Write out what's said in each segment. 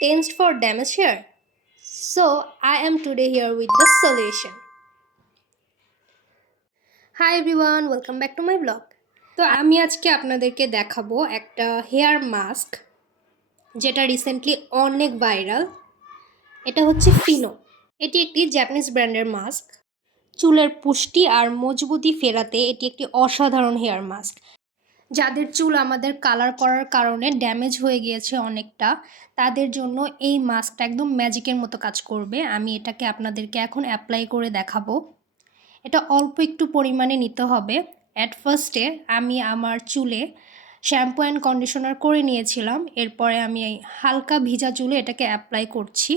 tensed for damage hair? So I am today here with the solution. Hi everyone, welcome back to my vlog. তো আমি আজকে আপনাদেরকে দেখাবো একটা hair mask যেটা রিসেন্টলি অনেক ভাইরাল। এটা হচ্ছে ফিনো। এটি একটি জাপানিজ ব্র্যান্ডের মাস্ক। চুলের পুষ্টি আর মজবুতি ফেরাতে এটি একটি অসাধারণ হেয়ার মাস্ক। যাদের চুল আমাদের কালার করার কারণে ড্যামেজ হয়ে গিয়েছে অনেকটা, তাদের জন্য এই মাস্কটা একদম ম্যাজিকের মতো কাজ করবে। আমি এটাকে আপনাদেরকে এখন অ্যাপ্লাই করে দেখাবো। এটা অল্প একটু পরিমাণে নিতে হবে। অ্যাট ফার্স্টে আমি আমার চুলে শ্যাম্পু অ্যান্ড কন্ডিশনার করে নিয়েছিলাম। এরপরে আমি হালকা ভিজা চুলে এটাকে অ্যাপ্লাই করছি।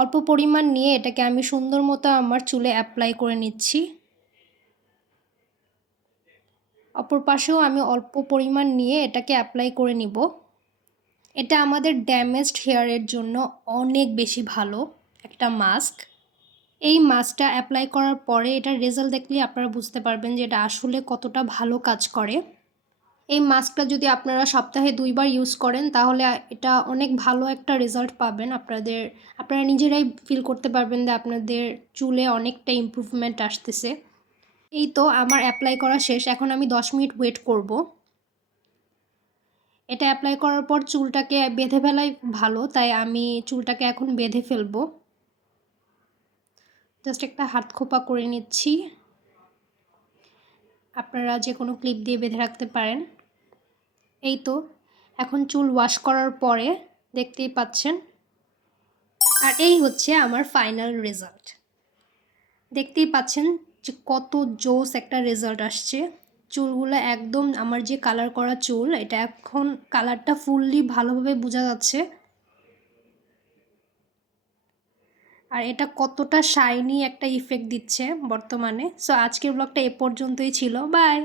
অল্প পরিমাণ নিয়ে এটাকে আমি সুন্দর মতো আমার চুলে অ্যাপ্লাই করে নিচ্ছি। অপর পাশেও আমি অল্প পরিমাণ নিয়ে এটাকে অ্যাপ্লাই করে নিব। এটা আমাদের ড্যামেজড হেয়ারের জন্য অনেক বেশি ভালো একটা মাস্ক। এই মাস্কটা অ্যাপ্লাই করার পরে এটার রেজাল্ট দেখলে আপনারা বুঝতে পারবেন যে এটা আসলে কতটা ভালো কাজ করে। এই মাস্কটা যদি আপনারা সপ্তাহে 2 বার ইউজ করেন তাহলে এটা অনেক ভালো একটা রেজাল্ট পাবেন। আপনারা নিজেরাই ফিল করতে পারবেন যে আপনাদের চুলে অনেকটা ইমপ্রুভমেন্ট আসতেছে। এই তো আমার অ্যাপ্লাই করা শেষ। এখন আমি 10 মিনিট ওয়েট করব। এটা অ্যাপ্লাই করার পর চুলটাকে বেঁধে ফেলাই ভালো, তাই আমি চুলটাকে এখন বেঁধে ফেলবো। জাস্ট একটা হাত খোপা করে নিচ্ছি। আপনারা যে কোনো ক্লিপ দিয়ে বেঁধে রাখতে পারেন। এই তো এখন চুল ওয়াশ করার পরে দেখতেই পাচ্ছেন। আর এই হচ্ছে আমার ফাইনাল রেজাল্ট। দেখতেই পাচ্ছেন যে কত জোস একটা রেজাল্ট আসছে। চুলগুলো একদম আমার যে কালার করা চুল, এটা এখন কালারটা ফুললি ভালোভাবে বোঝা যাচ্ছে। আর এটা কতটা শাইনি একটা ইফেক্ট দিচ্ছে বর্তমানে। সো আজকের ব্লগটা এ পর্যন্তই ছিল। বাই।